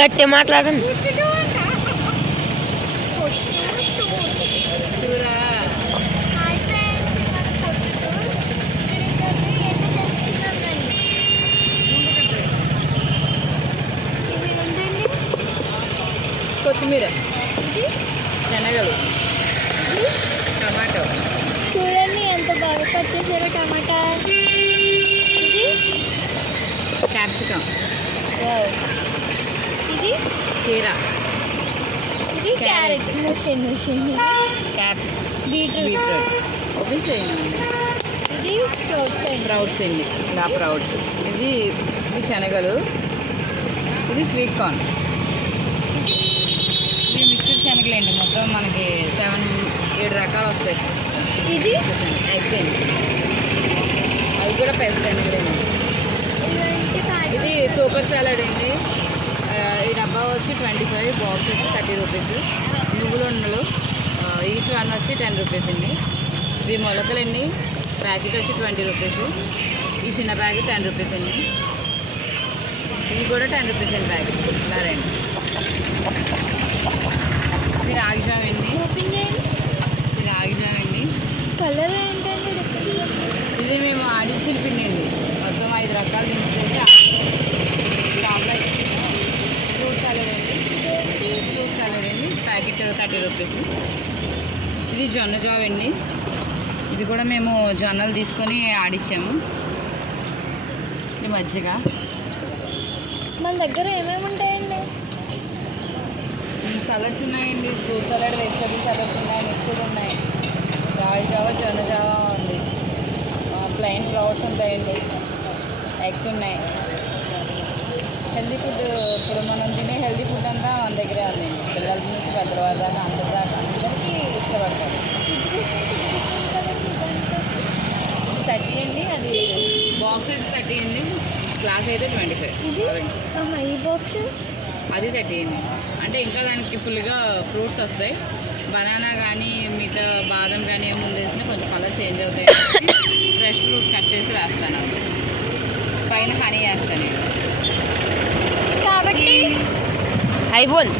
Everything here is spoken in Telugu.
గట్టి మాట్లాడండి. కొత్తిమీర, శనగలు, టమాటో. చూడండి ఎంత బాగా కట్ చేశారో టమాటా. ఇది క్యాప్సికమ్, ఇది కీరా, ఇది క్యారెట్, క్యాప్, బీట్రూట్. ఓపెన్ చేయండి. ఇది స్ప్రౌట్స్ అండి, ఇలా స్ప్రౌట్స్. ఇవి శనగలు, ఇది స్వీట్ కార్న్. ఇవి మిక్స్డ్ శనగలు అండి. మొత్తం మనకి 7 రకాలు వస్తాయి. ఇది ఎగ్స్ అండి, అవి కూడా పెద్ద శనగలేండి. ఇది సూపర్ సాలడ్ అండి. ఈ డబ్బా వచ్చి 25, బాక్స్ వచ్చి 30 రూపీస్. నువ్వులు ఉండలు ఈచ్ వన్ వచ్చి 10 రూపీస్ అండి. ఇవి మొలకలండి, ప్యాకెట్ వచ్చి 20 రూపీస్. ఈ చిన్న ప్యాకెట్ 10 రూపీస్ అండి. ఇవి కూడా 10 రూపీస్ అండి ప్యాకెట్. ఇలా రండి. ఇది రాగి జావ అండి, ఇది రాగి జావ అండి. కలర్ ఏంటండి? ఇది మేము ఆడించిన పిండి అండి. మొత్తం 5 రకాలు దించేసి ఫ్రూట్ సాలడ్ అండి, ప్యాకెట్ 30 రూపీస్. ఇది జొన్న జావ అండి. ఇది కూడా మేము జొన్నలు తీసుకొని ఆడిచ్చాము. ఇది మజ్జిగ. మన దగ్గర ఏమేమి ఉంటాయండి? సలాడ్స్ ఉన్నాయండి, ఫ్రూట్ సలాడ్, వెజిటబుల్ సలాడ్స్ ఉన్నాయి, మిక్స్డ్ ఉన్నాయి. రాగి జావ, జొన్న జావ ఉంది. ప్లెయిన్ ఫ్లవర్స్ ఉంటాయండి, ఎగ్స్ ఉన్నాయి. హెల్దీ ఫుడ్, ఇప్పుడు మనం తినే హెల్దీ ఫుడ్ అంతా మన దగ్గరే ఉందండి. పిల్లల నుంచి పెద్దవాళ్ళ దాకా అందరికీ ఇష్టపడతారు. 30 అండి, అది బాక్స్ అయితే 30 అండి, గ్లాస్ అయితే 25. ఈ బాక్స్ అది 30 అండి. అంటే ఇంకా దానికి ఫుల్గా ఫ్రూట్స్ వస్తాయి. బనానా కానీ మిగతా బాదం కానీ ఏమి ముందేసినా కొంచెం కలర్ చేంజ్ అవుతాయి. ఫ్రెష్ ఫ్రూట్ కట్ చేసి వేస్తాను, పైన హనీ వేస్తాను కాబట్టి అయిపోయింది.